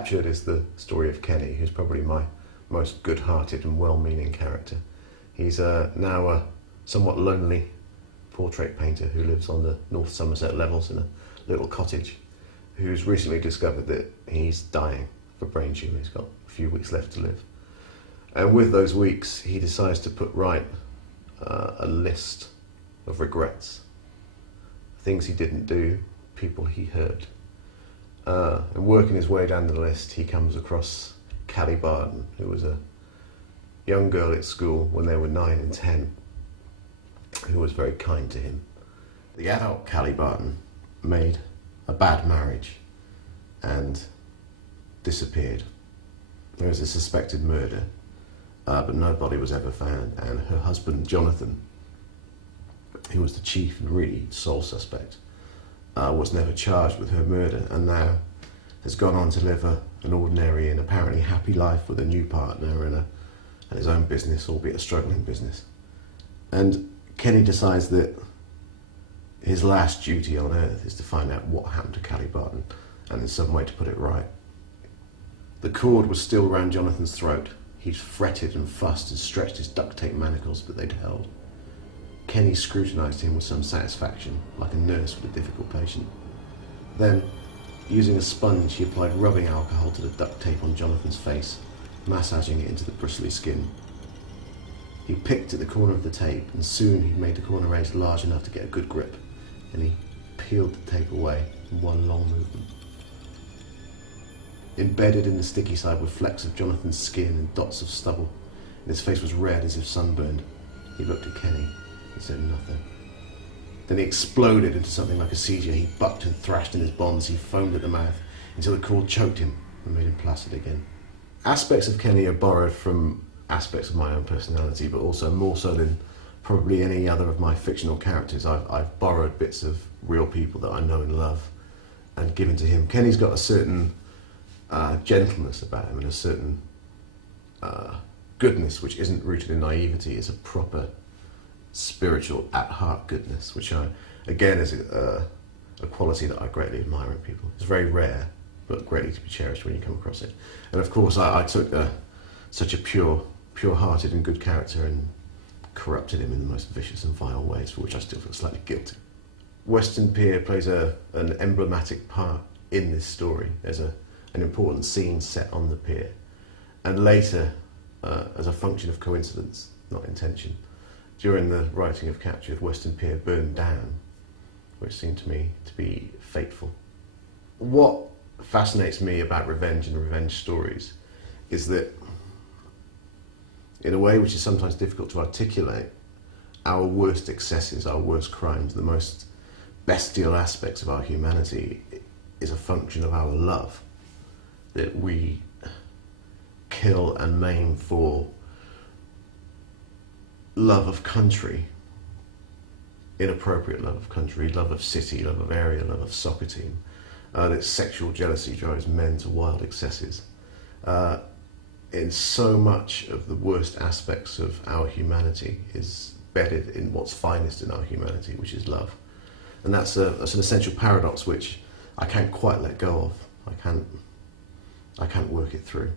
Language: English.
Captured is the story of Kenny, who's probably my most good-hearted and well-meaning character. He's now a somewhat lonely portrait painter who lives on the North Somerset levels in a little cottage, who's recently discovered that he's dying of a brain tumour. He's got a few weeks left to live. And with those weeks, he decides to put right a list of regrets. Things he didn't do, people he hurt. And working his way down the list, he comes across Callie Barton, who was a young girl at school when they were 9 and 10, who was very kind to him. The adult Callie Barton made a bad marriage and disappeared. There was a suspected murder, but nobody was ever found, and her husband Jonathan, who was the chief and really sole suspect, was never charged with her murder, and now has gone on to live an ordinary and apparently happy life with a new partner and his own business, albeit a struggling business. And Kenny decides that his last duty on earth is to find out what happened to Callie Barton and in some way to put it right. The cord was still round Jonathan's throat. He'd fretted and fussed and stretched his duct tape manacles, but they'd held. Kenny scrutinised him with some satisfaction, like a nurse with a difficult patient. Then, using a sponge, he applied rubbing alcohol to the duct tape on Jonathan's face, massaging it into the bristly skin. He picked at the corner of the tape, and soon he'd made the corner edge large enough to get a good grip, and he peeled the tape away in one long movement. Embedded in the sticky side were flecks of Jonathan's skin and dots of stubble, and his face was red as if sunburned. He looked at Kenny. He said nothing. Then he exploded into something like a seizure. He bucked and thrashed in his bonds. He foamed at the mouth until the cord choked him and made him placid again. Aspects of Kenny are borrowed from aspects of my own personality, but also more so than probably any other of my fictional characters. I've borrowed bits of real people that I know and love and given to him. Kenny's got a certain gentleness about him and a certain goodness which isn't rooted in naivety. It's a proper spiritual at-heart goodness, which again is a quality that I greatly admire in people. It's very rare, but greatly to be cherished when you come across it. And of course I took such a pure-hearted and good character and corrupted him in the most vicious and vile ways, for which I still feel slightly guilty. Weston Pier plays an emblematic part in this story. There's an important scene set on the pier, and later, as a function of coincidence, not intention, during the writing of Captured, Weston Pier burned down, which seemed to me to be fateful. What fascinates me about revenge and revenge stories is that, in a way which is sometimes difficult to articulate, our worst excesses, our worst crimes, the most bestial aspects of our humanity is a function of our love. That we kill and maim for love of country, inappropriate love of country, love of city, love of area, love of soccer team. That sexual jealousy drives men to wild excesses. In so much of the worst aspects of our humanity is bedded in what's finest in our humanity, which is love. And that's an essential paradox which I can't quite let go of. I can't work it through.